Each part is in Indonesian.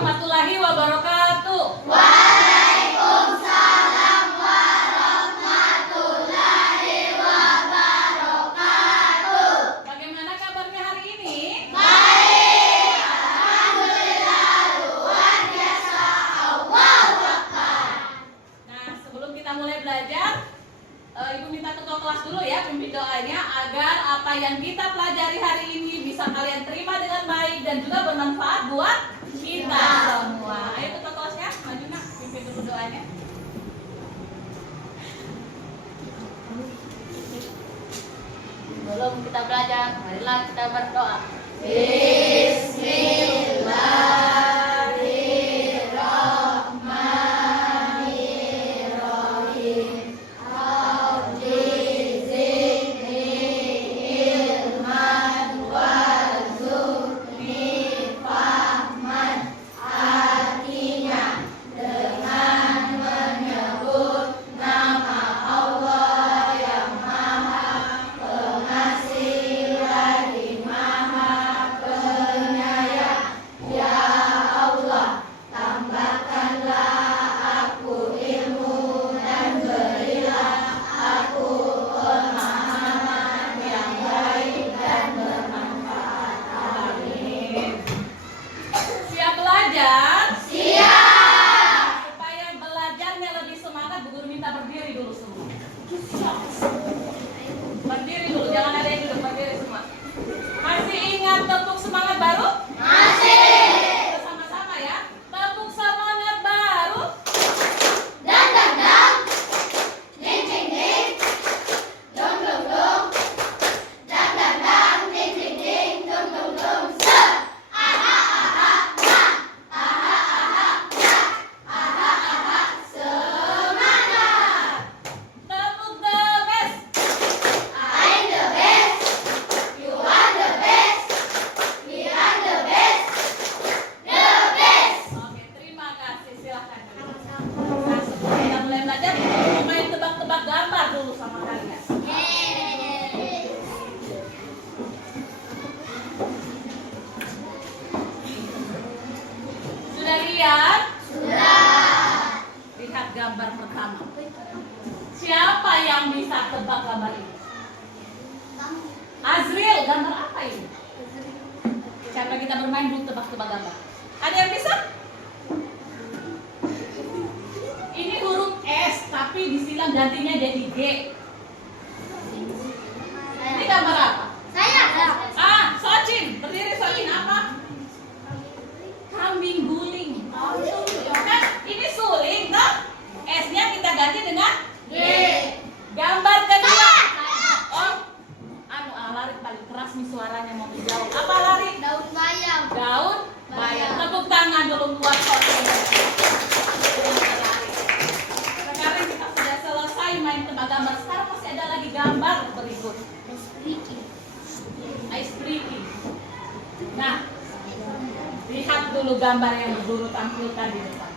warahmatullahi wabarakatuh. Waalaikumsalam warahmatullahi wabarakatuh. Bagaimana kabarnya hari ini? Baik, alhamdulillah, luar biasa. Allahu Akbar. Nah, sebelum kita mulai belajar, Ibu minta ketua kelas dulu ya, pimpin doanya agar apa yang kita pelajari hari ini bisa kalian terima dengan baik dan juga bermanfaat buat kita semua. Ayo ketua kelasnya, maju nak, pimpin dulu doanya. Sebelum kita belajar, marilah kita berdoa. Bismillahirrahmanirrahim. Rabbi zidni ilman warzuqni fahman. Artinya, dengan menyebut nama Allah yang Maha Pengasih lagi Maha Penyayang. Ya Allah, tambahkanlah aku ilmu dan berilah aku pemahaman yang baik dan bermanfaat. Amin. Siap belajar? Siap. Supaya belajarnya lebih semangat, Bu Guru minta berdiri dulu semua. Berdiri dulu, jangan ada yang duduk, berdiri semua. Masih ingat tepuk semangat baru? Masih. Kita sama-sama ya. Tepuk semangat baru. Dan dang dang, ding ding ding, dong dong dong, dang dang dang, ding ding ding, dong dong dong, se, aha aha ha, aha aha ya, aha aha semangat. Tepuk the best. I'm the best, you are the best, we are the best, the best. Oke, terima kasih. Silahkan. Nah, sebelum kita mulai belajar, kita main tebak-tebak gambar dulu sama kalian. Sudah lihat? Sudah. Lihat gambar pertama. Siapa yang bisa tebak gambar ini? Azril, gambar apa ini? Siapa kita bermain dulu tebak-tebak gambar? Ada yang bisa? Ini huruf S, tapi disilang gantinya jadi G. Ini gambar apa? Saya. Ah, Socin, berdiri Socin, apa? Kambing guling. Kan ini suling, toh? S-nya kita ganti dengan G. gambar kedua. Oh, lari paling keras nih suaranya mau dijawab. Apa lari? Daun bayam. Daun bayam. Tepuk tangan dulu buat Socin. Sekarang kita sudah selesai main tebak gambar. Sekarang masih ada lagi gambar berikut. Ice breaking. Nah, lihat dulu gambar yang guru tampilkan di depan.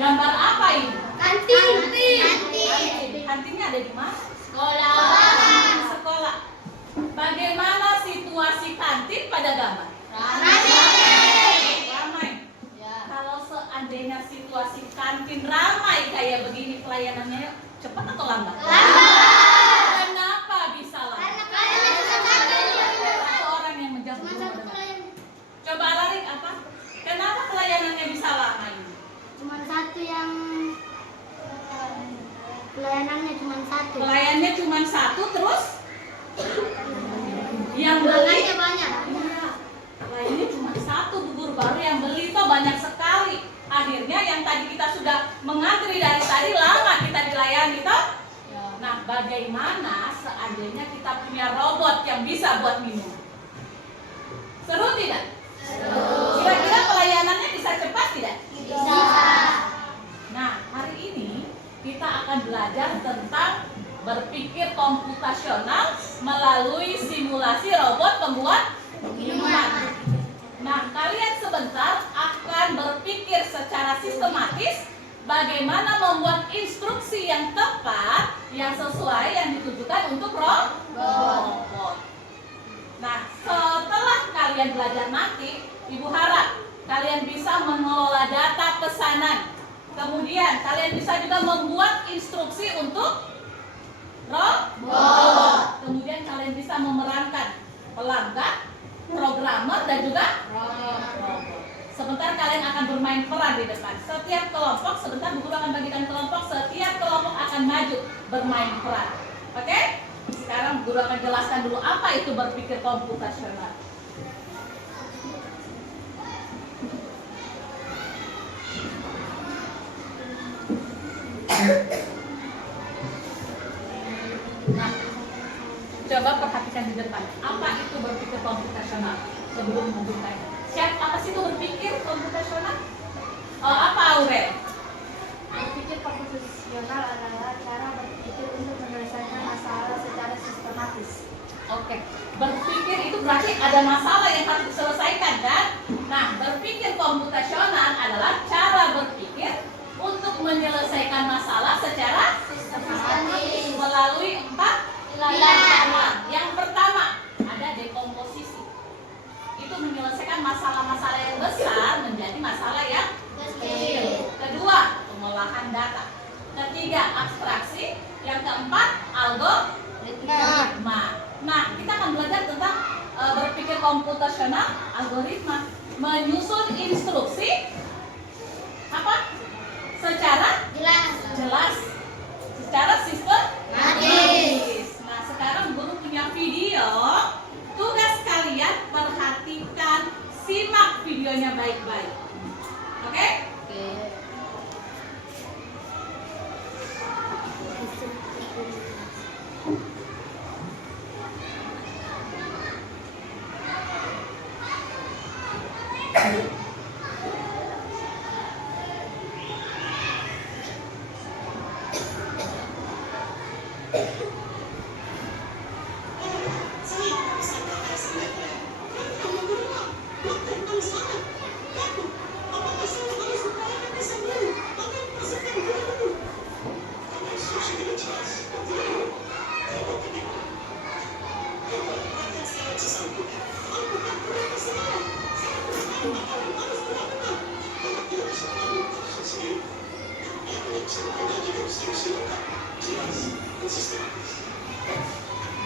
Gambar apa ini? Kantin. Kantinnya ada di mana? Sekolah. Di sekolah. Bagaimana situasi kantin pada gambar? Ramai. Ya. Kalau seandainya situasi kantin ramai kayak begini, pelayanannya cepat atau lambat? Kenapa bisa lambat? Satu orang yang menjawab dulu. Coba Larik, apa? Kenapa pelayanannya bisa lama ini? Cuma satu yang pelayanannya cuma satu. Pelayannya cuma satu, terus yang beli Pelanggannya banyak. pelayannya cuma satu, Bu Guru, baru yang beli itu banyak sekali. Akhirnya yang tadi kita sudah mengantri dari tadi lama kita dilayani toh. Nah, bagaimana seandainya kita punya robot yang bisa buat minum? Seru tidak? Kira-kira pelayanannya bisa cepat tidak? Bisa. Nah, hari ini kita akan belajar tentang berpikir komputasional melalui simulasi robot pembuat minuman. Nah, kalian sebentar akan berpikir secara sistematis bagaimana membuat instruksi yang tepat, yang sesuai, yang ditujukan untuk robot. Nah, setelah kalian belajar nanti, Ibu harap kalian bisa mengelola data pesanan. Kemudian kalian bisa juga membuat instruksi untuk robot. Kemudian kalian bisa memerankan pelanggan, programmer, dan juga robot. Sebentar kalian akan bermain peran di depan. Setiap kelompok, sebentar Bu Guru akan bagikan kelompok, setiap kelompok akan maju bermain peran. Oke? Sekarang Bu Guru akan jelaskan dulu apa itu berpikir komputasional. Nah, coba perhatikan di depan. Apa itu berpikir komputasional sebelum membukanya? Apa sih itu berpikir komputasional? Apa Aurel? Berpikir komputasional adalah cara berpikir untuk menyelesaikan masalah secara sistematis. Oke, berpikir itu berarti ada masalah yang harus diselesaikan kan? Nah, berpikir komputasional adalah cara berpikir untuk menyelesaikan masalah secara sistematis melalui 4 pilar. Yang pertama ada dekomposisi. Itu menyelesaikan masalah-masalah yang besar menjadi masalah yang kecil. Kedua, pengolahan data. Ketiga, abstraksi. Yang keempat, algoritma. Nah, kita akan belajar tentang berpikir komputasional, algoritma, menyusun instruksi apa? Secara jelas, secara sistematis. Nah, sekarang Guru punya video. Tugas kalian perhatikan, simak videonya baik-baik. Oke?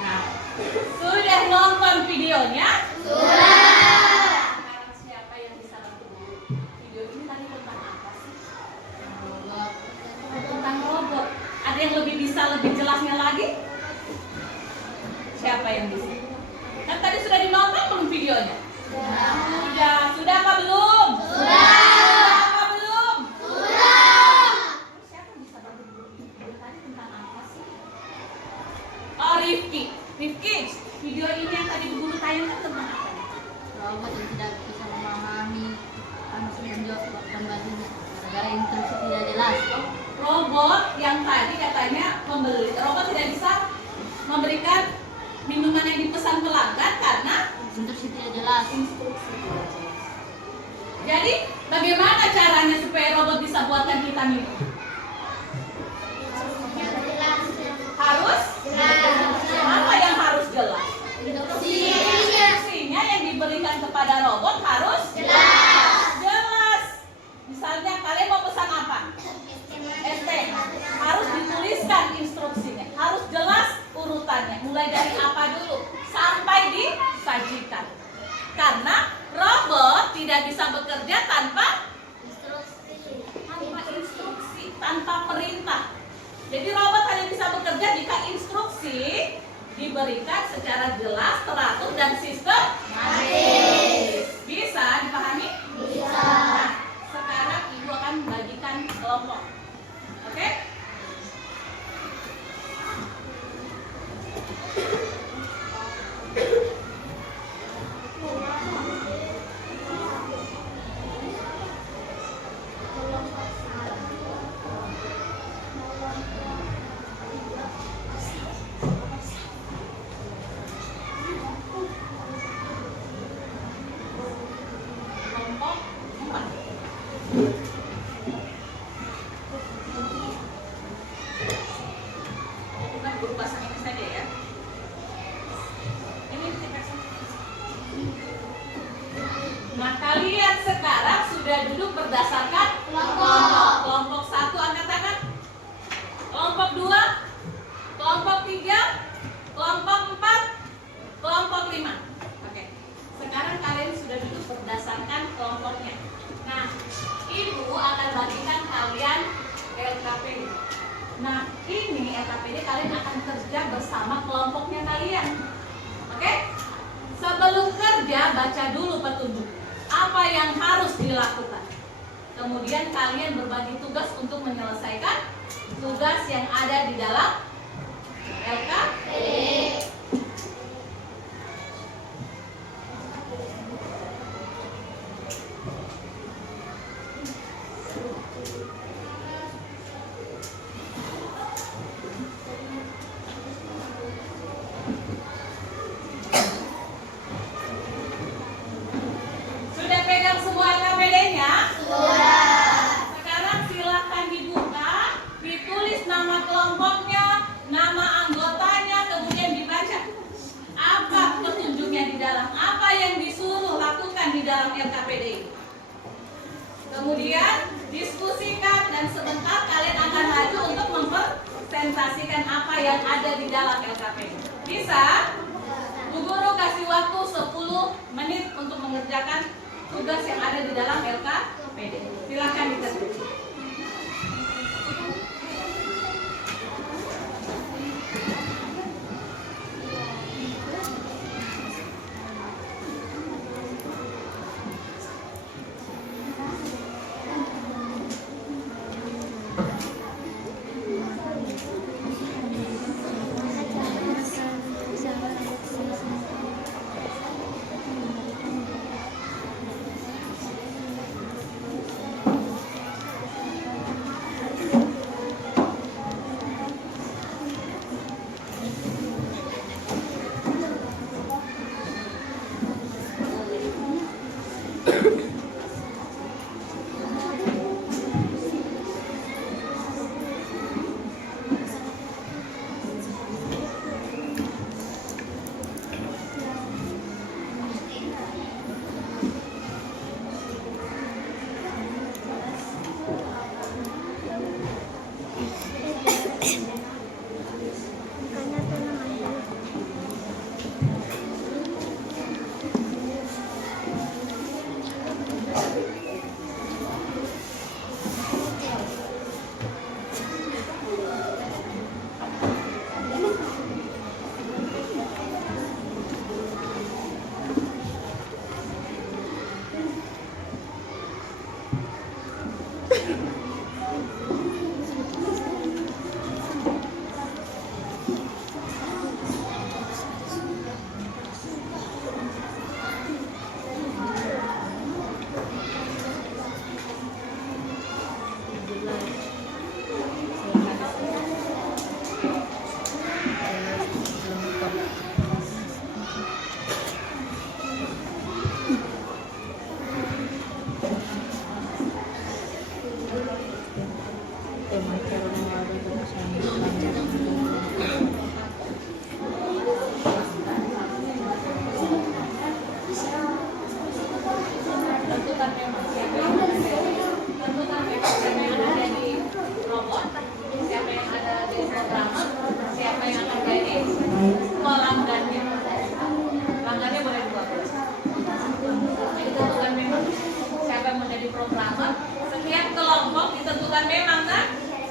Nah, sudah nonton videonya? Sekarang siapa yang bisa bantu dulu? Video ini tadi tentang apa sih? Tentang robot. Ada yang lebih bisa lebih jelasnya lagi? Siapa yang bisa? Kan tadi sudah dinonton belum videonya? Sudah apa belum? Apa belum? Siapa yang bisa bantu dulu? Video tadi tentang apa sih? Oh, Rifki, video ini yang tadi Bu Guru tayangkan tentang apa? Robot yang tidak bisa memahami maksud menjawab pembantunya gara-gara instruksi tidak jelas. Robot yang tadi katanya robot tidak bisa memberikan minuman yang dipesan pelanggan karena Instruksi tidak jelas. Jadi bagaimana caranya supaya robot bisa buatkan kita minum? Harus apa yang harus jelas? Instruksinya yang diberikan kepada robot harus jelas. Misalnya kalian mau pesan apa? ST. Harus dituliskan instruksinya, harus jelas urutannya, mulai dari apa dulu sampai disajikan. Karena robot tidak bisa bekerja tanpa instruksi, tanpa perintah. Jadi robot hanya bisa bekerja jika instruksi diberikan secara jelas, teratur, dan sistematis. Bisa dipahami? Bisa. Nah, sekarang Ibu akan bagikan kelompok. Oke? sudah duduk berdasarkan kelompok. Kelompok 1 angkat tangan. Kelompok 2, kelompok 3, kelompok 4, kelompok 5. Oke. Sekarang kalian sudah duduk berdasarkan kelompoknya. Nah, Ibu akan bagikan kalian LKPD. Nah, ini LKPD kalian akan kerja bersama kelompoknya kalian. Oke? Sebelum kerja, baca dulu petunjuk. Apa yang harus dilakukan? Kemudian kalian berbagi tugas untuk menyelesaikan tugas yang ada di dalam LKPD. Sudah pegang semua LKPD-nya? Sekarang silahkan dibuka, ditulis nama kelompoknya, nama anggotanya, kemudian dibaca apa petunjuknya di dalam, apa yang disuruh lakukan di dalam LKPD. Kemudian diskusikan dan sebentar kalian akan maju untuk mempresentasikan apa yang ada di dalam LKPD. Bisa? Bu Guru kasih waktu 10 menit untuk mengerjakan tugas yang ada di dalam LKPD. Silakan diteruskan.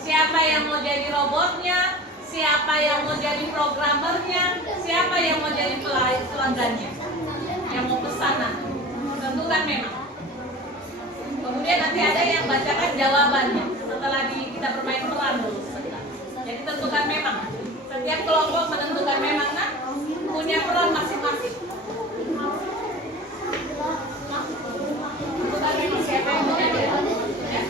Siapa yang mau jadi robotnya, siapa yang mau jadi programmernya, siapa yang mau jadi pelanggannya, yang mau pesanan. Tentukan memang. Kemudian nanti ada yang bacakan jawabannya setelah kita bermain peran dulu. Jadi tentukan memang. Setiap kelompok menentukan memang punya peran masing-masing. Tentukan memang siapa yang mau jadi. Ya.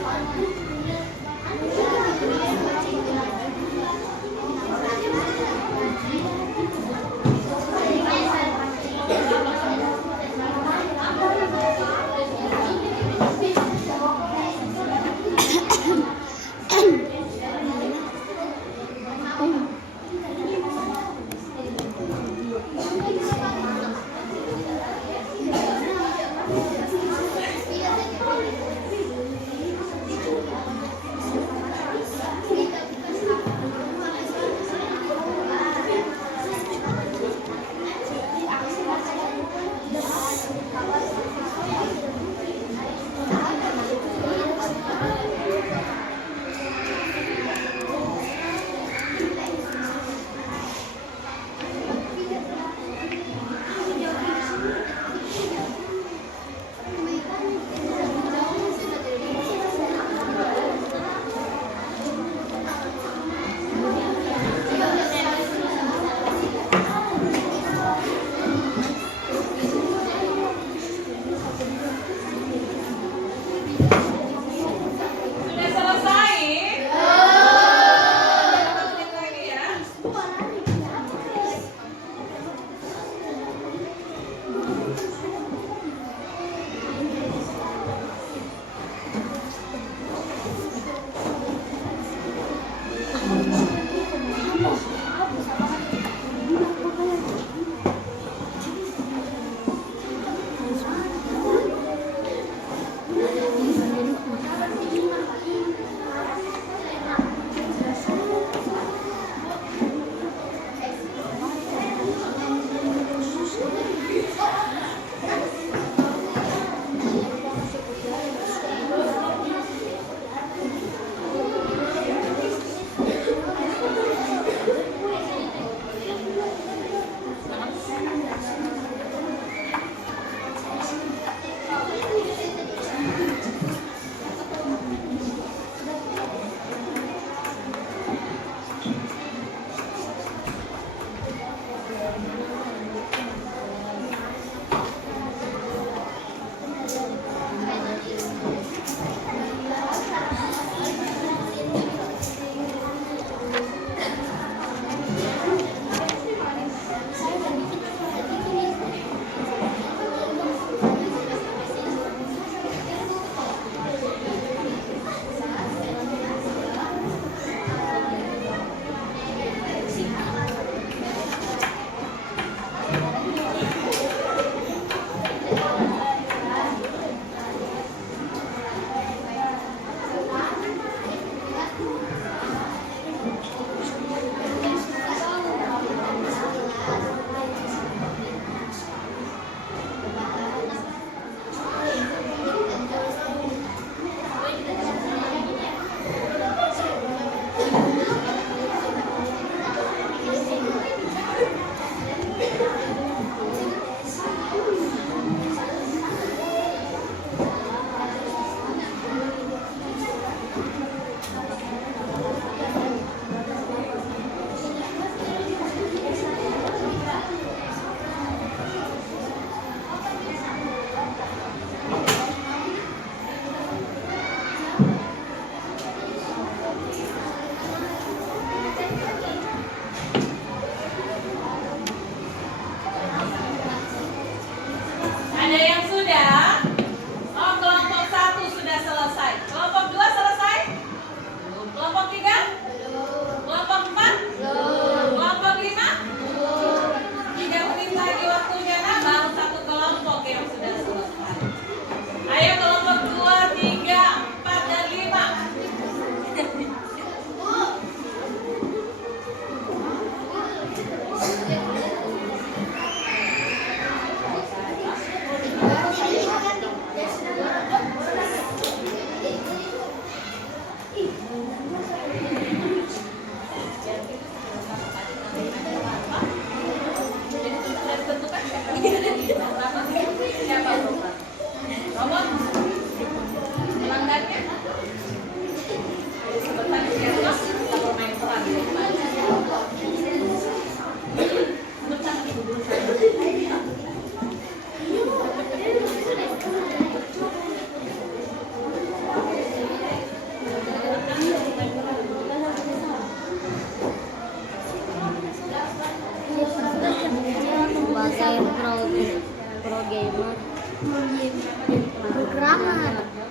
Ada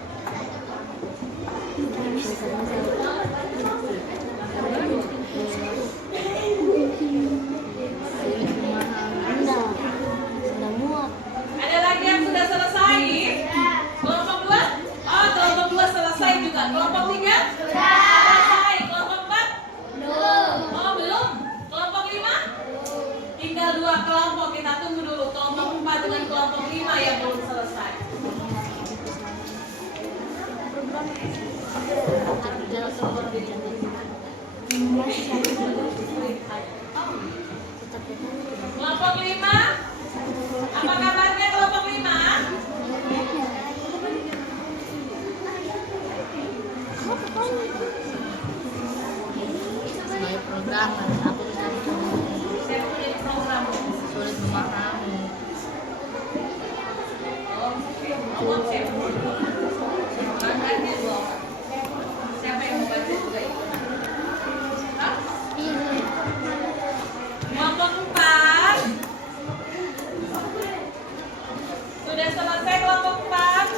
lagi yang sudah selesai? Kelompok 2? Oh, kelompok 2 selesai juga. Kelompok 3? Selesai. Kelompok 4? Oh, belum. Kelompok 5? Tinggal 2 kelompok. Kita tunggu dulu. Kelompok 4 dengan kelompok 5 yang belum selesai. Kelompok 5? Apa kabarnya kelompok 5? Sebagai program aku bisa Saya mau jadi program. sulit memahami. Oke. Ngomong siapa? Makanya dong. Siapa yang mau baca juga itu? Hah? Kelompok 4 sudah selesai kelompok 4.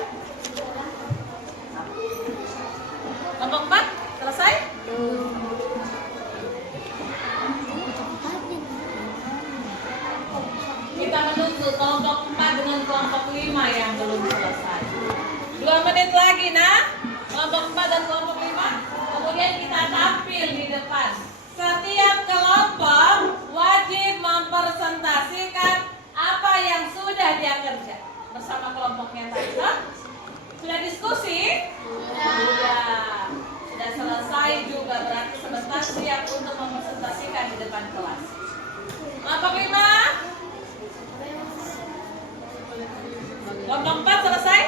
Kelompok 4 selesai? Kita menunggu kelompok 4 dengan kelompok 5 yang belum selesai. 2 menit lagi, nah. Kelompok 4 dan kelompok 5. Kemudian kita tampil di depan. Setiap kelompok wajib mempresentasikan apa yang sudah dia kerja bersama kelompoknya tadi. Sudah diskusi? Sudah. Sudah selesai juga, berarti sebentar siap untuk mempresentasikan di depan kelas. Kelompok 5? Kelompok 4 selesai?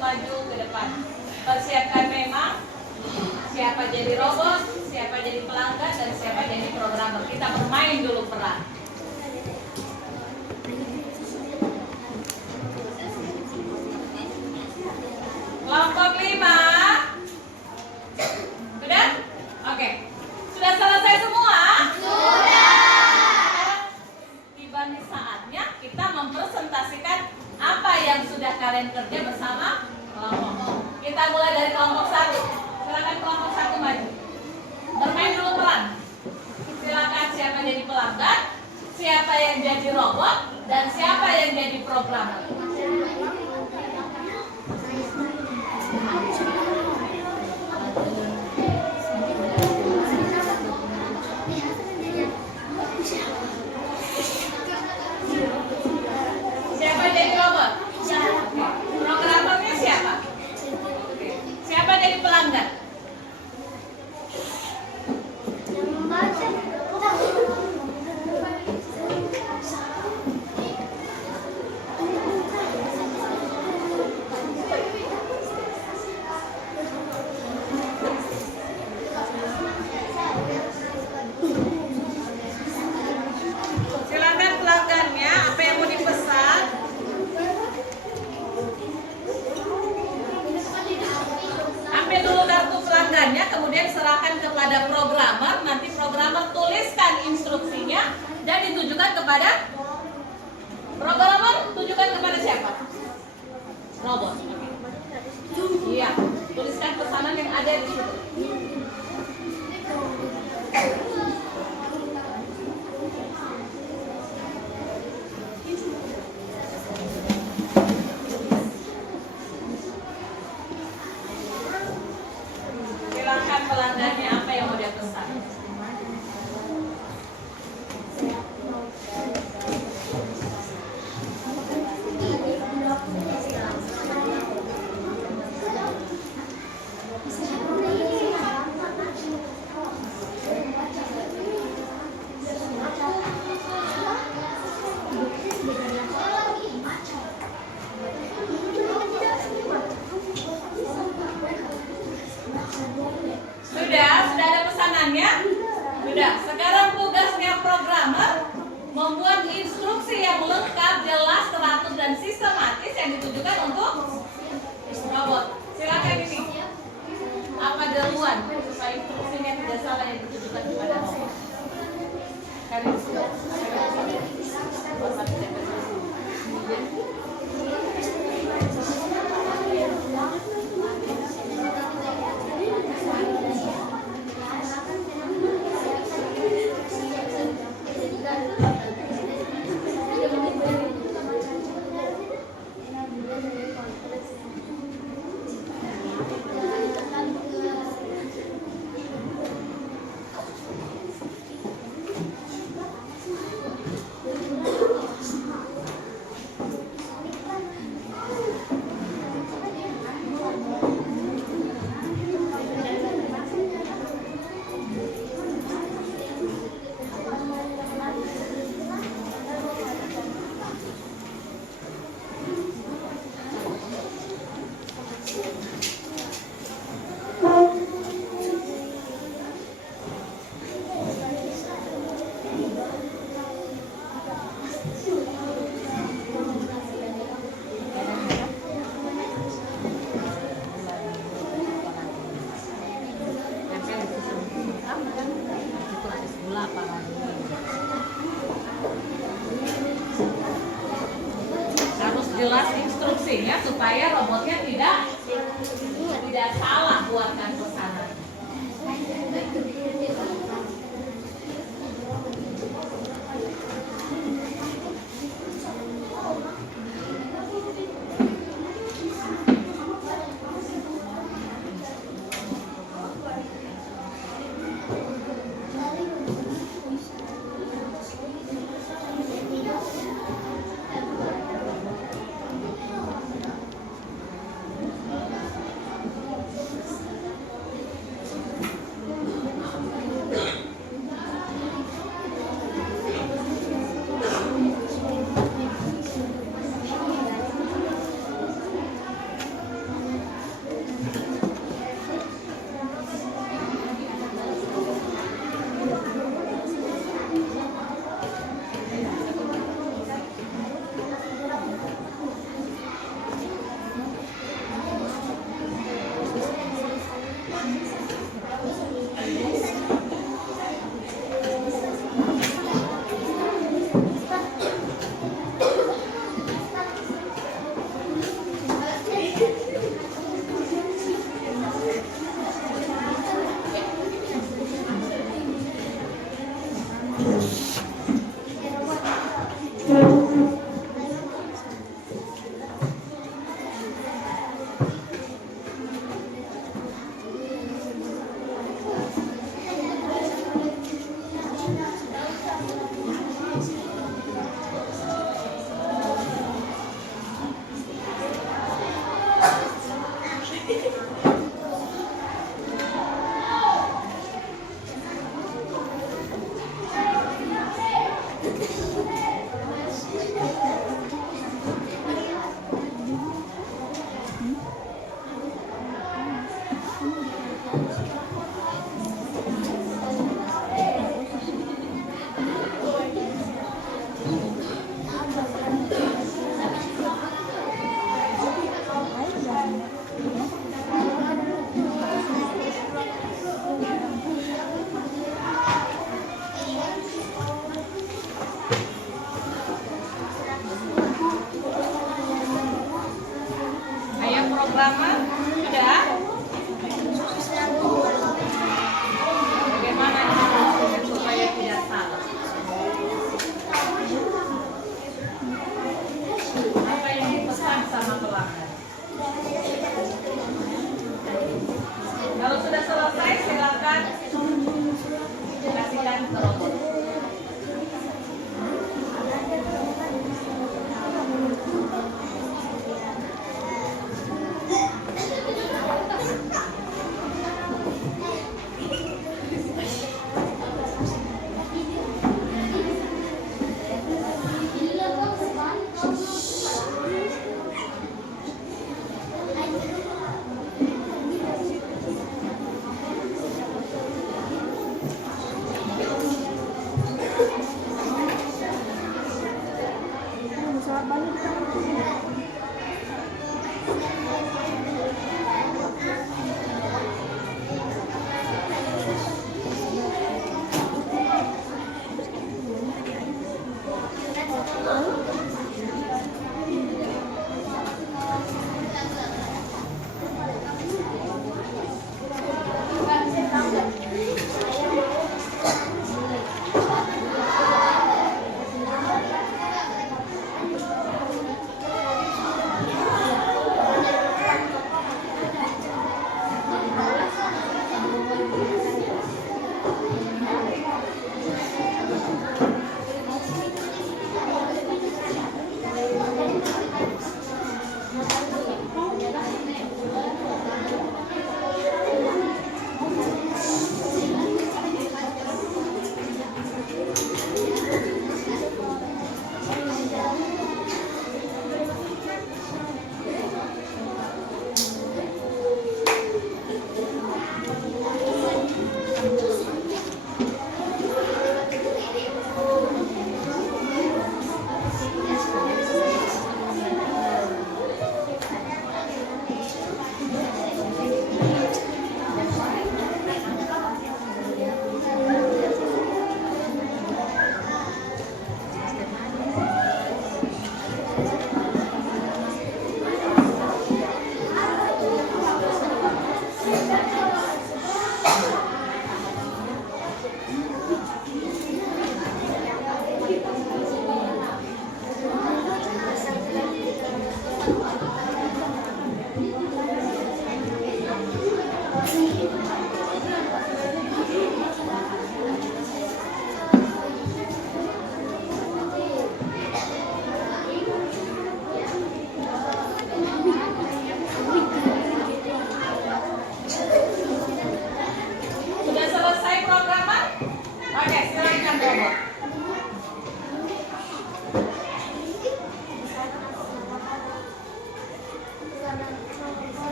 maju ke depan. Persiapkan memang siapa jadi robot, siapa jadi pelanggan, dan siapa jadi programmer. Kita bermain dulu peran. Kelompok 5. Sudah? Oke. Sudah selesai semua? Sudah. Tiba nih saatnya kita mempresentasikan apa yang sudah kalian kerja bersama kelompok. Kita mulai dari kelompok 1. Silakan kelompok 1 maju. Bermain dulu peran. Silakan siapa jadi pelanggan, robot dan siapa yang jadi programmer? Siapa jadi robot? Programmernya siapa? Siapa jadi pelanggan? Silakan pelanggannya, apa yang mau dipesan? Ambil dulu kartu pelanggannya, kemudian serahkan kepada programmer. Nanti programmer tuliskan instruksinya dan ditujukan kepada programmer. Tujukan kepada siapa? Robot. Iya, tuliskan pesanan yang ada di situ. Silakan pelanggannya, apa yang mau dia pesan? Sudah ada pesanannya? Sudah. Sekarang tugasnya programmer membuat instruksi yang lengkap, jelas, teratur dan sistematis yang ditujukan untuk robot. Silakan ini. Apa duluan supaya instruksinya tidak salah yang ditujukan kepada robot? Kalian sudah. Harus jelas instruksinya supaya robotnya tidak salah buatkan pesanan. Ayo programmer sudah. Bagaimana cara supaya tidak salah? Apa yang dipesan sama pelanggan? Kalau sudah selesai silakan kasihkan ke robot.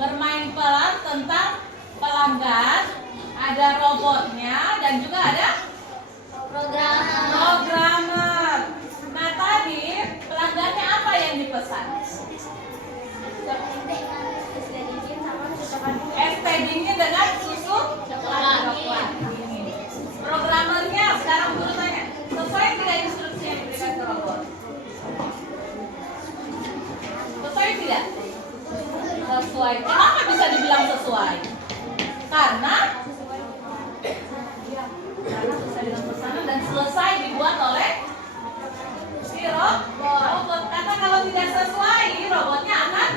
bermain peran tentang pelanggan, ada robotnya dan juga ada programmer. Nah tadi pelanggannya apa yang dipesan? sesuai. Kenapa bisa dibilang sesuai? Karena sesuai dengan pesanan dan selesai dibuat oleh si robot. Kata kalau tidak sesuai, robotnya akan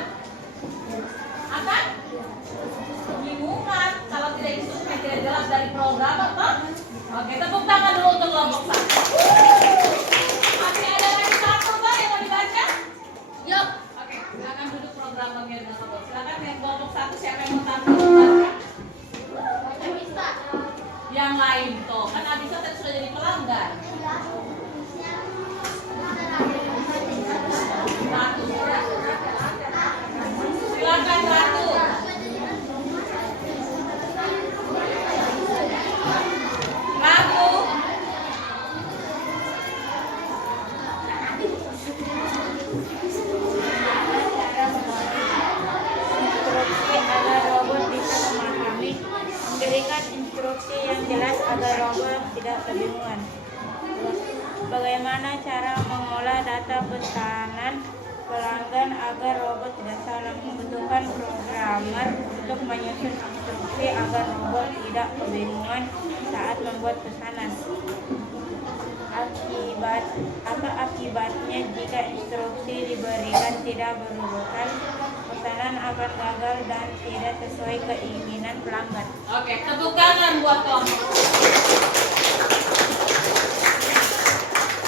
kebingungan kalau tidak instruksi tidak jelas dari programmer toh. Oke, tepuk tangan dulu untuk kelompok 1. Masih ada lagi satu Pak yang mau dibaca? Yuk. Oke, silakan duduk programmernya dengan robot. Silakan yang kelompok 1 siapa yang mau tampil membaca? Yang lain toh, kan Abisa tadi sudah jadi pelanggan. Ratu, silakan Ratu. Ratu. Instruksi agar robot bisa memahami, memberikan instruksi yang jelas agar robot tidak kebingungan. Bagaimana cara mengolah data pesanan pelanggan agar robot tidak salah, membutuhkan programmer untuk menyusun instruksi agar robot tidak kebingungan saat membuat pesanan. Apa akibatnya jika instruksi diberikan tidak berurutan? Pesanan akan gagal dan tidak sesuai keinginan pelanggan. Oke, tepuk tangan buat kelompok.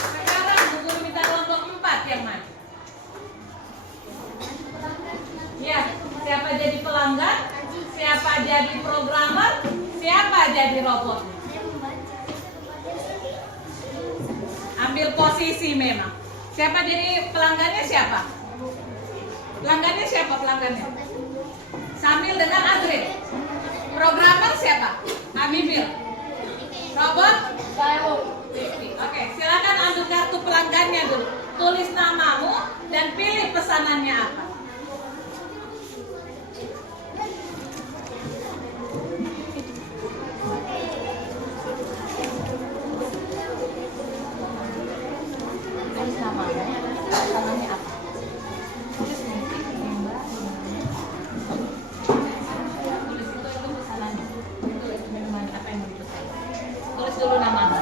Sekarang Bu Guru minta kelompok 4 yang mana? Ya, siapa jadi pelanggan? Siapa jadi programmer? Siapa jadi robot? Ambil posisi memang. Siapa jadi pelanggannya siapa? Pelanggannya siapa pelanggannya? Sambil dengan Adrin. Programmer siapa? Habibir. Robot? Oke, silakan ambil kartu pelanggannya dulu. Tulis namamu dan pilih pesanannya apa. Tulis namamu, pesanannya apa? Tulis nanti. Tulis itu pesanannya. Tulis minuman apa yang mau dipesan. Tulis dulu namamu.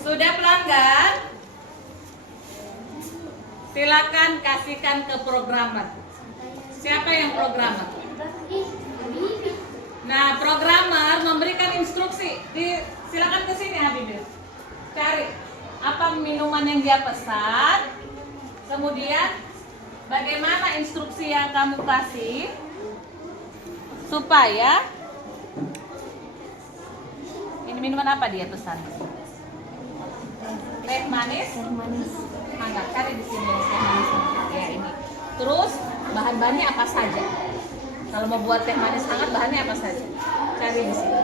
Sudah pelanggan? Silakan kasihkan ke programmer. Siapa yang programmer? Nah, programmer memberikan instruksi. Silakan ke sini Habibir. Cari apa minuman yang dia pesan. Kemudian bagaimana instruksi yang kamu kasih supaya ini minuman apa dia pesan? Teh manis? Mangga, cari di sini teh manis. Ya ini. Terus bahan-bahannya apa saja? Kalau mau buat teh manis hangat bahannya apa saja? Cari di sini.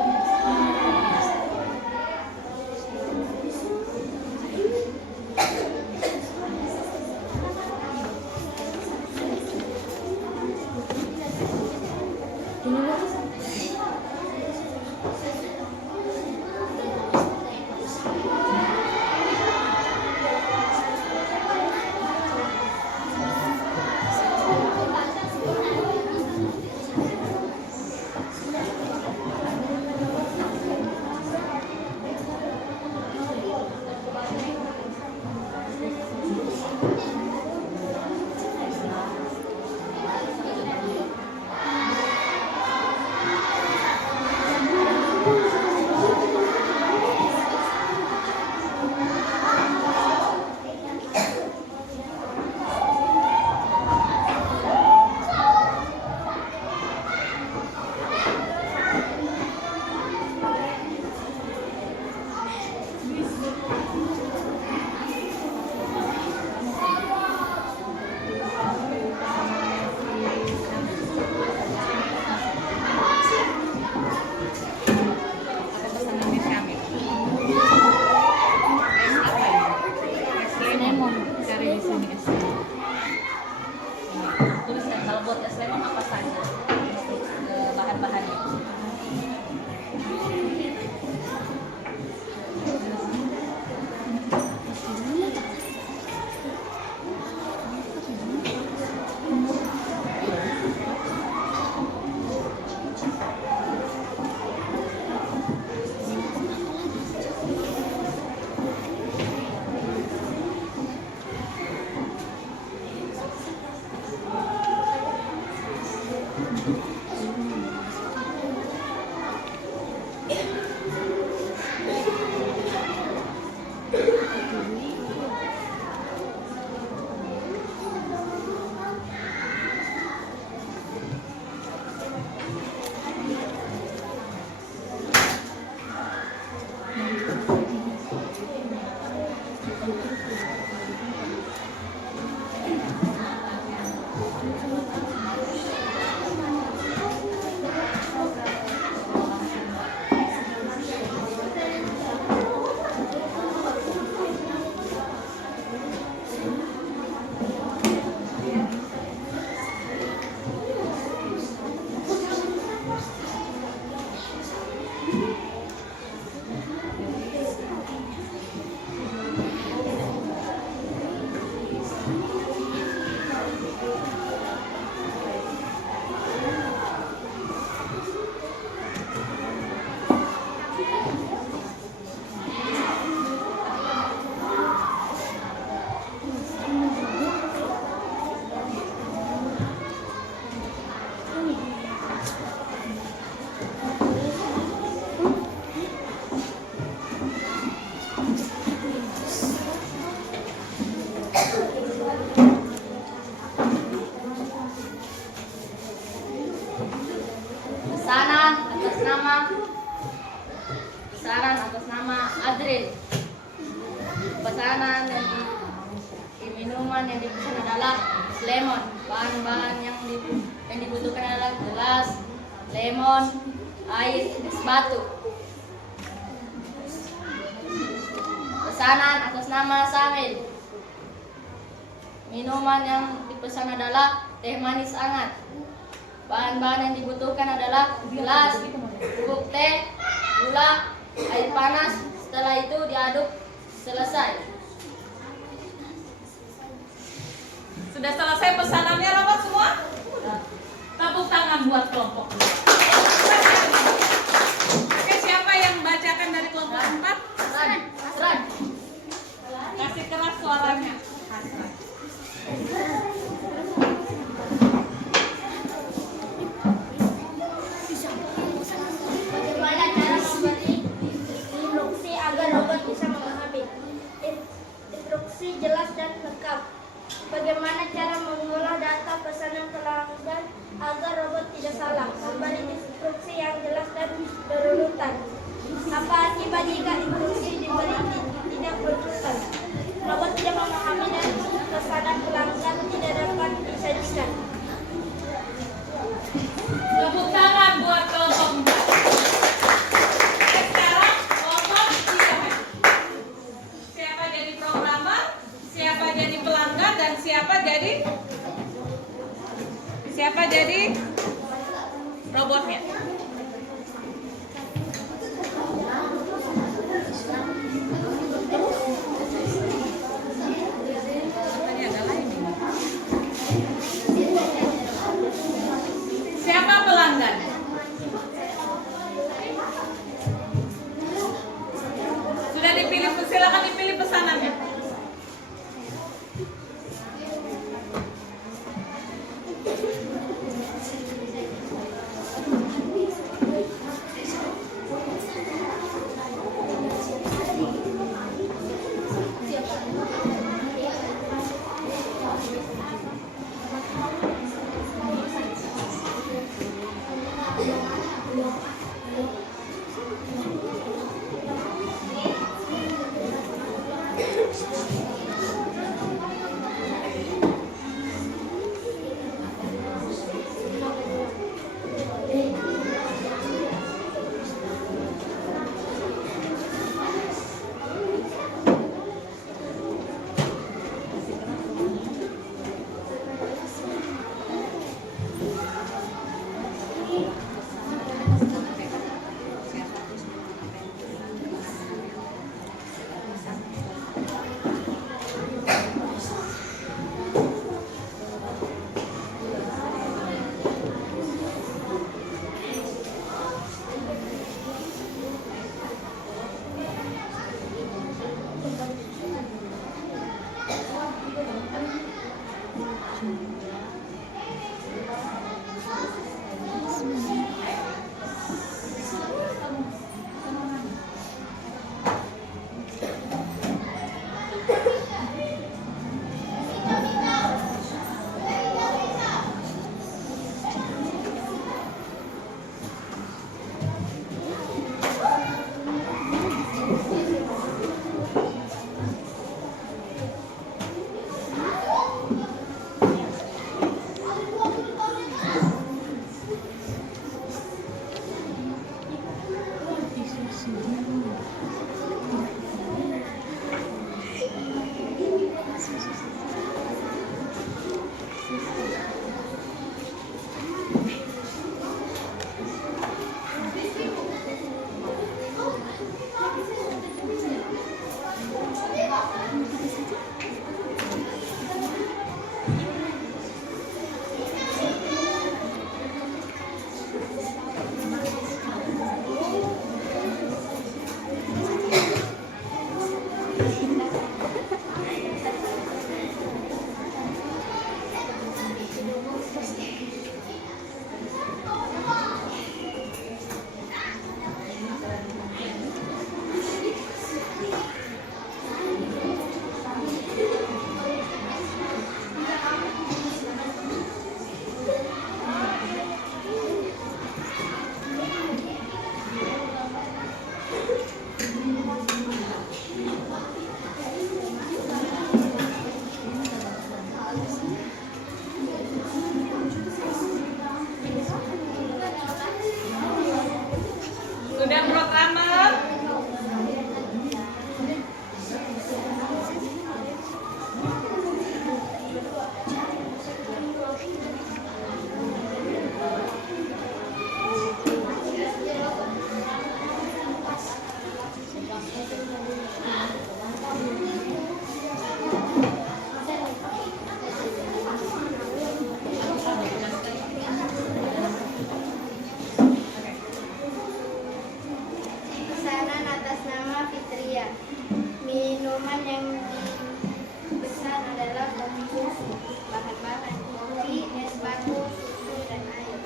pesanan atas nama Adrin. Pesanan dan minuman yang dipesan adalah lemon. Bahan-bahan yang dibutuhkan adalah gelas, lemon, air, es batu. Pesanan atas nama Samil. Minuman yang dipesan adalah teh manis hangat. Bahan-bahan yang dibutuhkan adalah gelas, bubuk teh, gula, air panas. Setelah itu diaduk selesai. Sudah selesai pesanannya robot semua? Tepuk tangan buat kelompok. Oke, siapa yang bacakan dari kelompok 4? Hasran. Kasih keras suaranya. Hasran. Bagaimana cara memberi instruksi agar robot bisa memahami? Instruksi jelas dan lengkap. Bagaimana cara mengolah data pesanan pelanggan agar robot tidak salah? Memberi instruksi yang jelas dan berurutan. Apa akibat jika instruksi diberi tidak berurutan? Robot tidak memahami dan pesanan pelanggan tidak dapat disajikan. Tepuk tangan buat kelompok 4. Oke, sekarang kelompok 3. Siapa jadi programmer, siapa jadi pelanggan, dan siapa jadi robotnya. Siapa pelanggan? Sudah dipilih, silakan dipilih pesanannya. Rahma Fitria. Minuman yang dipesan adalah kopi susu. Bahan-bahan kopi, es batu, susu, dan air.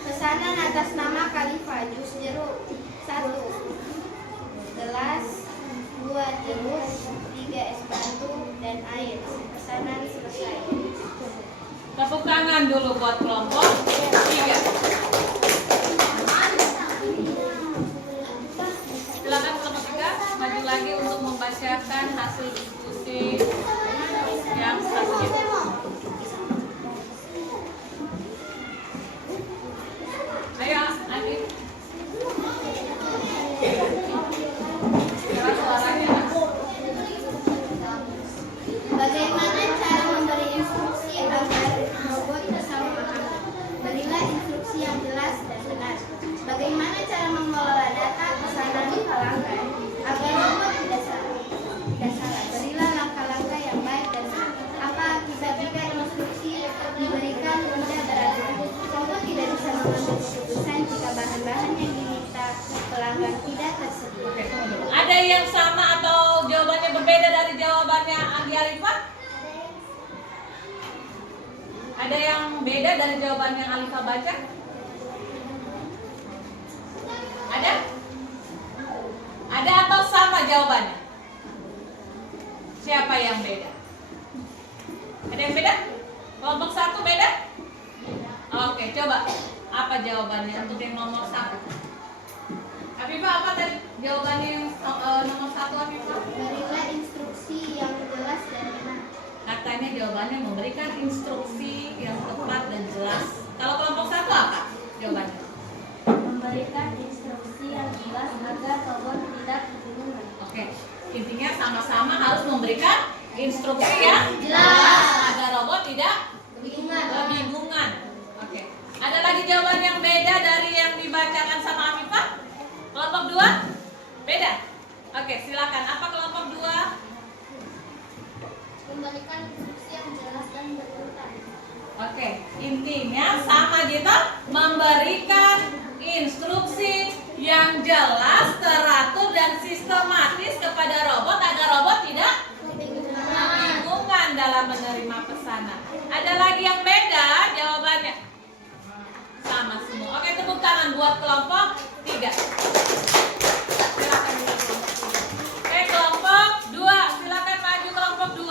Pesanan atas nama Khalifah, jus jeruk 1 gelas, 2 jeruk, 3 es batu, dan air. Pesanan selesai. Tepuk tangan dulu buat kelompok 3. Silakan kelompok 3 maju lagi untuk membacakan hasil diskusi yang selanjutnya. Ayo, Adit. Keras suaranya. Bagaimana cara memberi instruksi agar robot bisa memahami? Berilah instruksi yang jelas dan benar. Bagaimana cara mengelola data pesanan pelanggan agar robot tidak salah? Berilah langkah-langkah yang baik dan benar. Apa akibat jika instruksi diberikan tidak berarti? Robot tidak bisa mengambil keputusan jika bahan-bahan yang diminta pelanggan tidak tersedia. Oke, tunggu dulu. Ada yang sama atau jawabannya berbeda dari jawabannya Andi Alifah? Ada yang beda dari jawaban yang Alifah baca? Ada? Ada atau sama jawabannya? Siapa yang beda? Ada yang beda? Kelompok 1 beda? Oke, coba. Apa jawabannya untuk yang nomor 1? Afifah, apa tadi jawabannya yang nomor 1, Afifah? Berilah instruksi yang jelas dan benar. Katanya jawabannya memberikan instruksi yang tepat dan jelas. Kalau kelompok 1 apa jawabannya? Memberikan instruksi yang jelas agar robot tidak kebingungan. Oke, intinya sama-sama harus memberikan instruksi yang Jelas. agar robot tidak kebingungan. Oke, ada lagi jawaban yang beda dari yang dibacakan sama Afifah? Kelompok 2? Beda? Oke, silakan. Apa kelompok 2? Memberikan instruksi yang jelas dan berurutan. Oke, intinya sama gitu, memberikan instruksi yang jelas, teratur, dan sistematis kepada robot agar robot tidak kebingungan dalam menerima pesanan. Ada lagi yang beda jawabannya? Sama semua. Oke, tepuk tangan buat kelompok 3. Silakan kelompok 3. Oke, kelompok 2, silakan maju kelompok 2.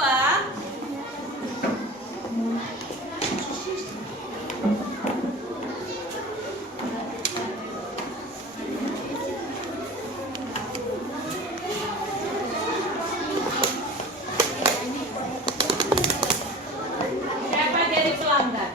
Siapa jadi pelanggan?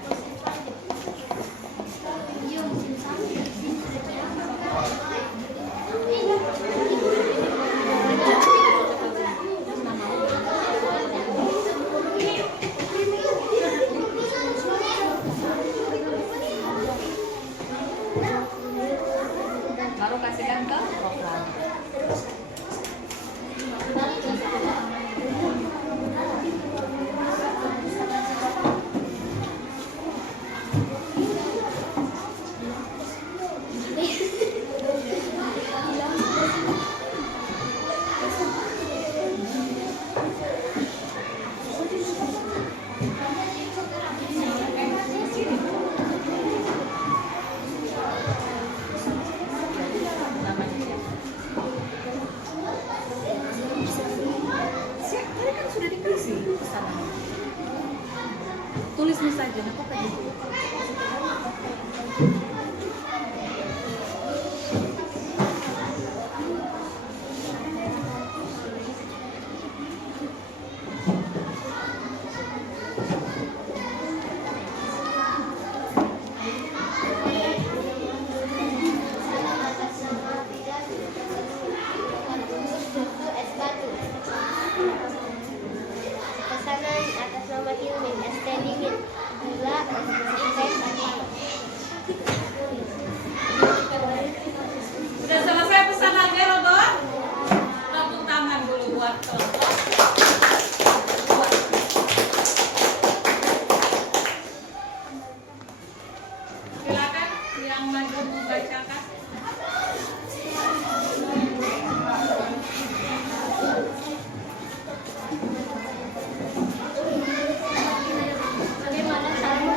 yang maju membacakan. Bagaimana cara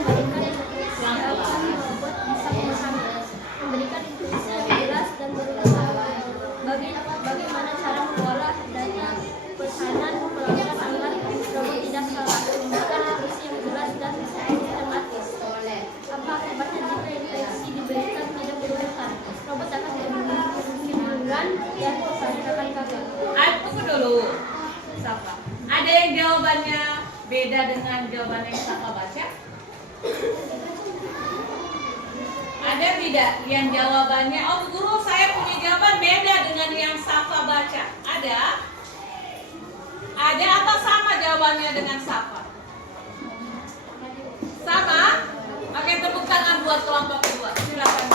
memberikan instruksi yang jelas dan berulang. Bagaimana cara mengolah data pesanan pelanggan agar robot tidak salah, memberikan instruksi yang jelas dan sistematis. Apa akibatnya jika instruksi diberikan tidak berurutan? Robot akan kebingungan dan pesanan akan gagal. Tunggu dulu, Safa. Ada yang jawabannya beda dengan jawaban yang Safa baca? Ada tidak yang jawabannya, oh guru saya punya jawaban beda dengan yang Safa baca? Ada? Ada apa sama jawabannya dengan Safa? Sama? Oke, tepuk tangan buat kelompok kedua. Silakan.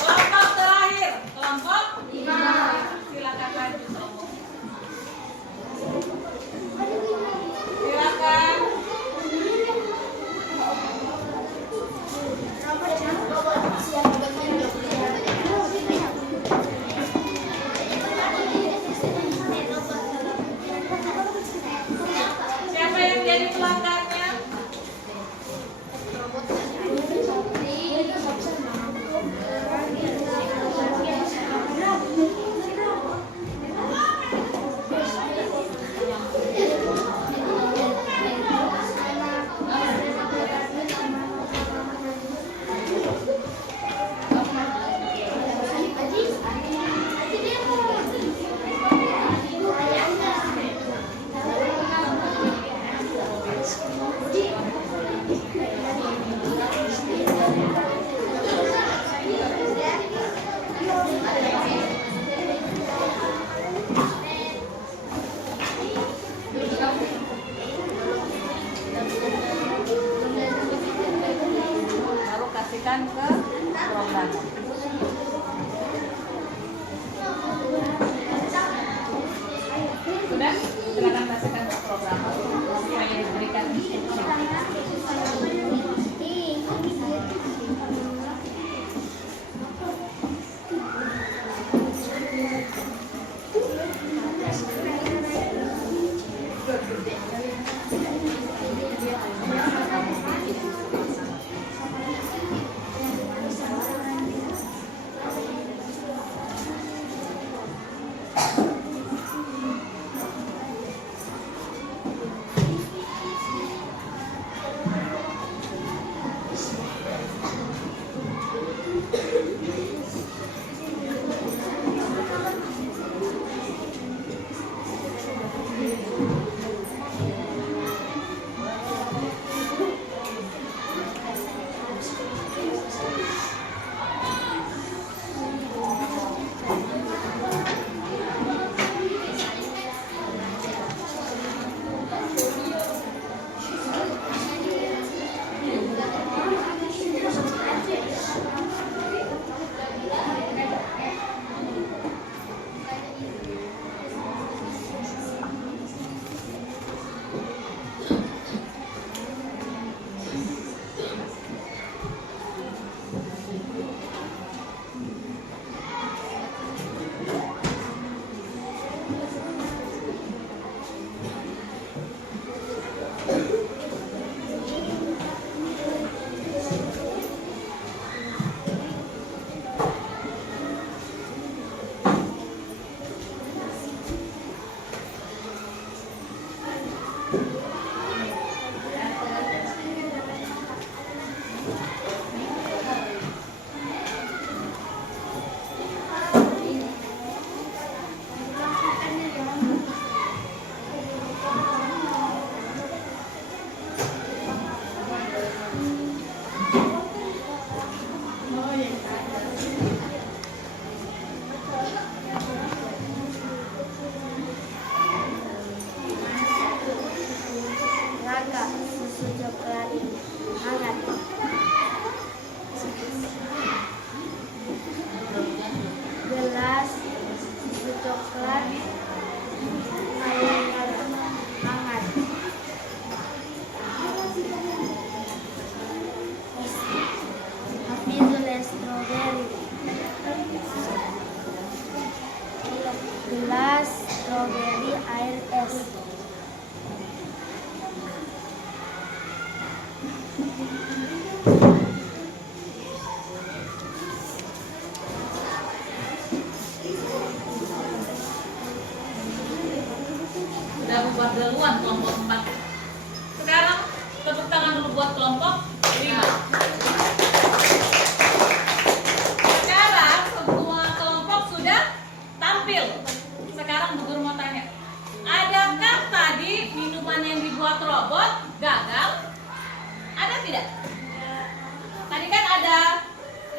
Kelompok terakhir, kelompok 5. Silakan maju kelompok. Silakan. Siapa yang jadi pelanggannya? Baru kasihkan ke program. Sudah? Silakan kasihkan ke program supaya diberikan instruksi.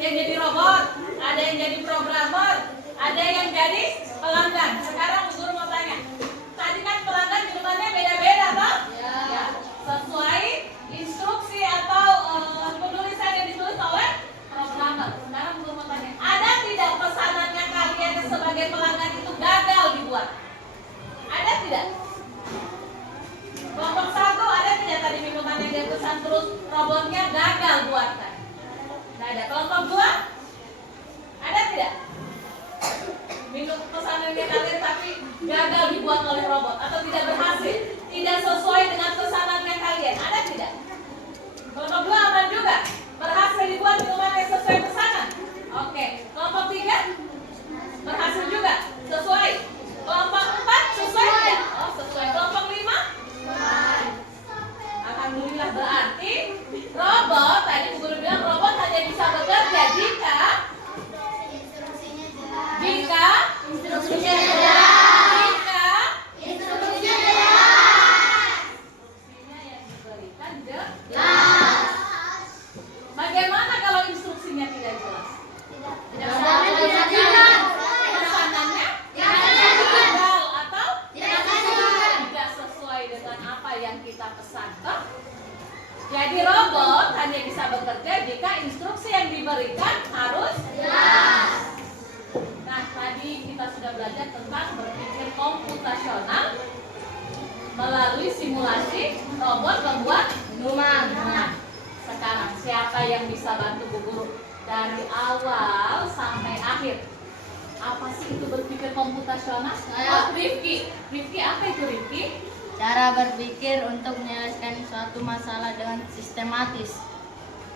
yang jadi robot, ada yang jadi programmer, ada yang jadi pelanggan. Sekarang guru mau tanya, tadi kan pelanggan jumlahnya beda-beda, toh? Ya. Sesuai instruksi atau penulisan yang ditulis oleh programmer. Sekarang guru mau tanya, ada tidak pesanannya kalian sebagai pelanggan itu gagal dibuat? Ada tidak? Kelompok 1 ada tidak tadi minuman yang dia pesan terus robotnya gagal buatkan? Tidak ada. Kelompok 2 ada tidak? Minum pesanannya kalian tapi gagal dibuat oleh robot atau tidak berhasil, tidak sesuai dengan pesanannya kalian, ada tidak? Kelompok 2 aman juga, berhasil dibuat minuman yang sesuai pesanan. Oke. Kelompok 3 berhasil juga, sesuai. Kelompok 4 sesuai tidak? Oh, sesuai. Kelompok 5 alhamdulillah, berarti robot, tadi Bu Guru bilang robot hanya bisa bekerja jika instruksinya jelas. Instruksinya yang diberikan jelas. Bagaimana kalau instruksinya tidak jelas? Pesanannya gagal atau tidak sesuai dengan apa yang kita pesan. Jadi robot hanya bisa bekerja jika instruksi yang diberikan harus jelas. Nah, tadi kita sudah belajar tentang berpikir komputasional melalui simulasi robot membuat minuman. Nah, sekarang siapa yang bisa bantu Bu Guru dari awal sampai akhir? Apa sih itu berpikir komputasional? Oh, Rifki. Rifki, apa itu Rifki? Cara berpikir untuk menyelesaikan suatu masalah dengan sistematis.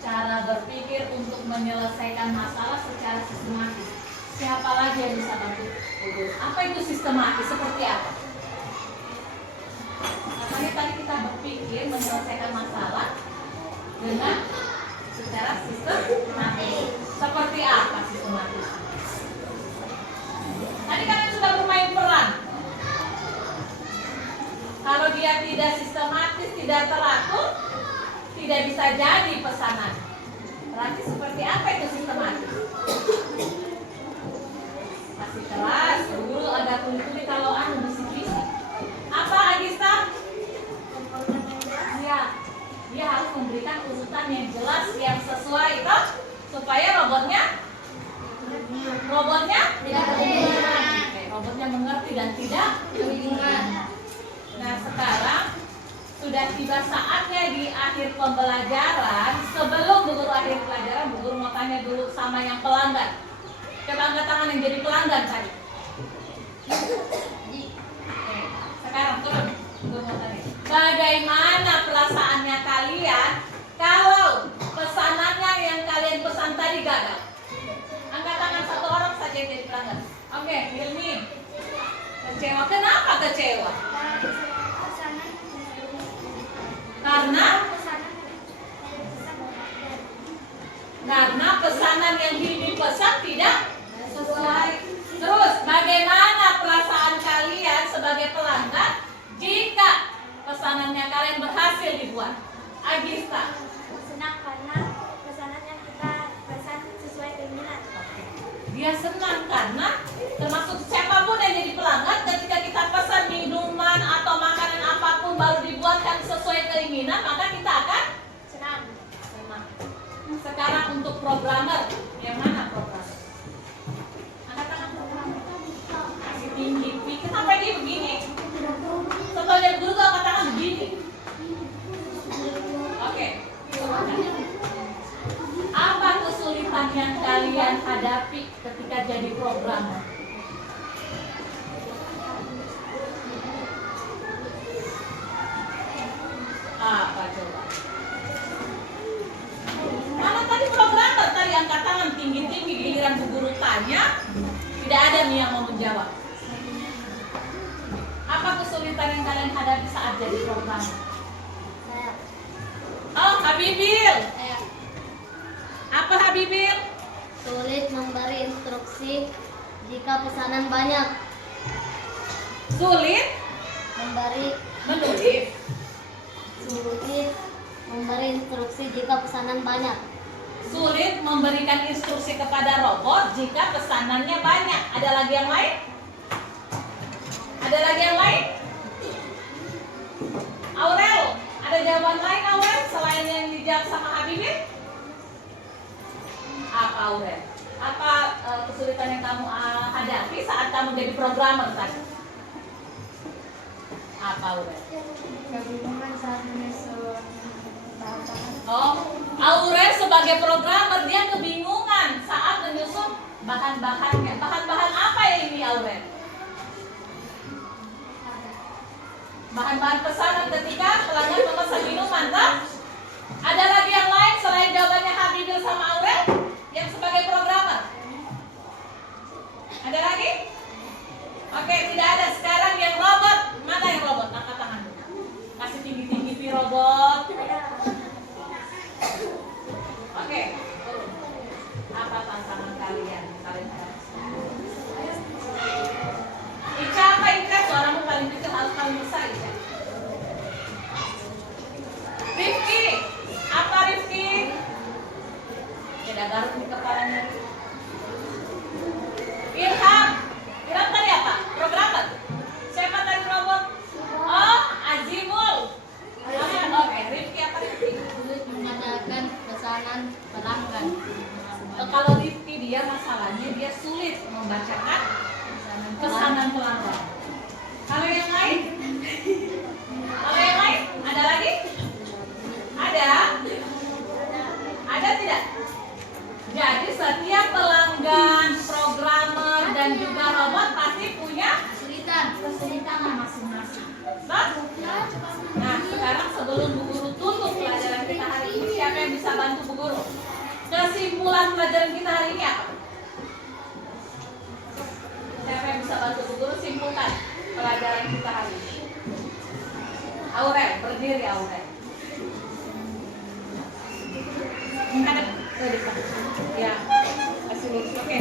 Cara berpikir untuk menyelesaikan masalah secara sistematis. Siapa lagi yang bisa bantu Bu Guru? Apa itu sistematis? Seperti apa? Makanya tadi kita berpikir menyelesaikan masalah dengan secara sistematis. Seperti apa sistematis? Tadi kalian sudah bermain peran. Kalau dia tidak sistematis, tidak teratur, tidak bisa jadi pesanan. Berarti seperti apa itu sistematis? Masih keras, Bu Guru ada tulis-tulis kalau bisik-bisik. Apa Agista? Ya, dia harus memberikan urutan yang jelas, yang sesuai, toh, supaya robotnya tidak kebingungan. Robotnya mengerti dan tidak kebingungan. Nah, sekarang sudah tiba saatnya di akhir pembelajaran. Sebelum Bu Guru akhir pelajaran, Bu Guru mau tanya dulu sama yang pelanggan. Coba angkat tangan yang jadi pelanggan tadi. Sekarang turun, Bu Guru mau tanya. Bagaimana perasaannya kalian kalau pesanannya yang kalian pesan tadi gagal? Angkat tangan satu orang saja yang jadi pelanggan. Oke, Hilmi. Kecewa. Kenapa kecewa? Karena pesanan yang dipesan tidak sesuai. Terus bagaimana perasaan kalian sebagai pelanggan jika pesanannya kalian berhasil dibuat? Agista. Senang karena pesanan yang kita pesan sesuai keinginan. Dia senang karena termasuk siapapun yang jadi pelanggan, ketika kita pesan minuman atau makanan apapun baru dibuatkan sesuai keinginan, maka kita akan Senang. senang. Sekarang untuk programmer, yang mana programmer? Angkat tangan programmer. Masih tinggi. Kenapa dia begini? Setelah dari dulu tuh angkat tangan begini. Oke. Apa kesulitan yang kalian hadapi ketika jadi programmer? Apa coba? Mana tadi programmer tadi angkat tangan tinggi-tinggi, giliran Bu Guru tanya tidak ada nih yang mau menjawab. Apa kesulitan yang kalian hadapi saat jadi programmer? Oh, Habibil. Apa Habibil? Sulit memberi instruksi jika pesanan banyak. Sulit Menulis menulis. sulit memberi instruksi jika pesanan banyak. sulit memberikan instruksi kepada robot jika pesanannya banyak. Ada lagi yang lain? Ada lagi yang lain? Aurel, ada jawaban lain Aurel selain yang dijawab sama Habibin? Apa Aurel? Apa kesulitan yang kamu hadapi saat kamu jadi programmer tadi? Apa Aurel? Kebingungan saat menyusun Oh, Aurel sebagai programmer dia kebingungan saat menyusun bahan-bahannya. Bahan-bahan apa ya ini Aurel? Bahan-bahan pesanan ketika pelanggan memesan minuman, tak? Ada lagi yang lain selain jawabannya Habibil sama Aurel yang sebagai programmer? Ada lagi? Oke, tidak ada. Sekarang yang robot, mana yang robot? Angkat tangan. Kasih tinggi-tinggi pi robot. Oke. Apa tantangan kalian? Ica apa Ica? Suaramu paling kecil harus paling besar Ica. Rifki, apa Rifki? Ada garuk di kepalanya. Ilham, Ilham tadi apa? Programmer. Siapa tadi robot? Oh, Azimul. Oke, Rifki apa Rifki? sulit mengadakan pesanan pelanggan. Kalau Rifki dia masalahnya dia sulit membacakan pesanan pelanggan. Kalau yang lain? Kalau yang lain? Ada lagi? Ada? Ada tidak? Jadi setiap pelanggan, programmer dan juga robot pasti punya kesulitan masing-masing. Nah, sekarang sebelum Bu Guru tutup pelajaran kita hari ini, siapa yang bisa bantu Bu Guru? Kesimpulan pelajaran kita hari ini apa? Siapa yang bisa bantu Bu Guru simpulkan pelajaran kita hari ini? Aurel, berdiri Aurel. Menghadap ke depan. Ya, kasih lurus. Oke.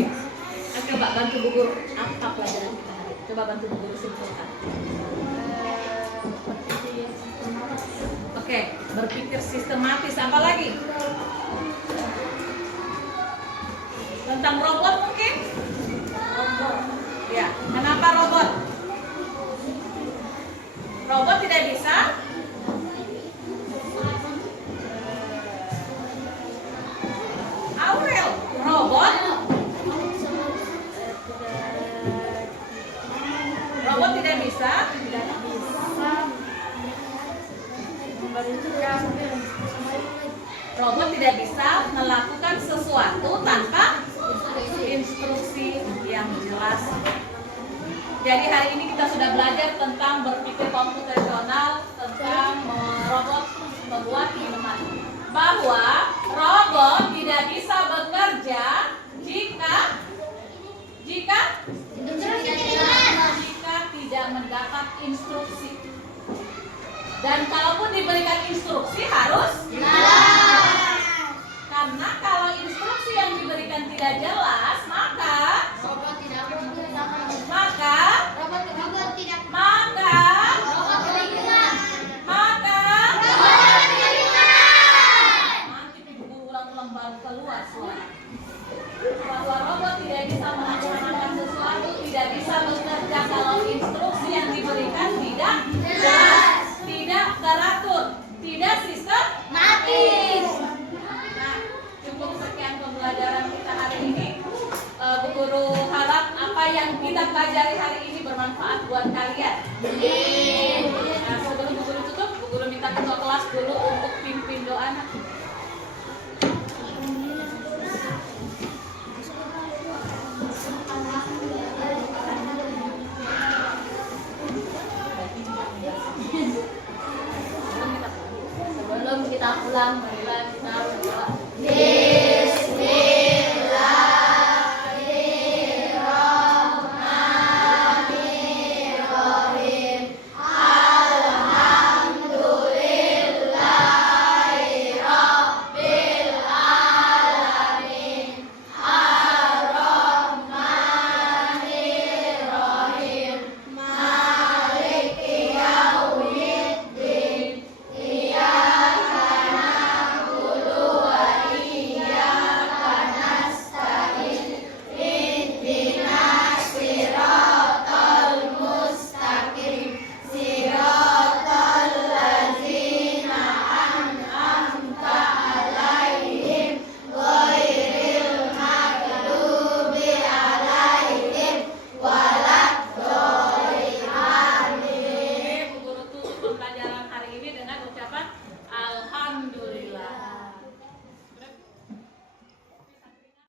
Coba bantu Bu Guru apa pelajaran kita hari ini? Coba bantu Bu Guru simpulkan. Oke, berpikir sistematis. Apa lagi? Tentang robot mungkin? Ya, kenapa robot? Robot tidak bisa? Aurel, robot? Robot tidak bisa? Robot tidak bisa melakukan sesuatu tanpa instruksi yang jelas. Jadi hari ini kita sudah belajar tentang berpikir komputasional, tentang robot membuat minuman. Bahwa robot tidak bisa bekerja jika tidak mendapat instruksi. Dan kalaupun diberikan instruksi harus jelas. Karena kalau instruksi yang diberikan tidak jelas, maka Robot tidak menggunakan maka robot tidak maka robot kebingungan. maka Robot kebingungan. nanti Ibu ulang-ulang baru keluar suara. Bahwa robot tidak bisa melaksanakan sesuatu, tidak bisa bekerja kalau instruksi yang diberikan tidak jelas, tidak teratur, tidak sistematis. Nah, cukup sekian pembelajaran kita hari ini. Bu Guru harap apa yang kita pelajari hari ini bermanfaat buat kalian. Nah, sebelum Bu Guru tutup, Bu Guru minta ketua kelas dulu untuk pimpin doa. Sebelum kita pulang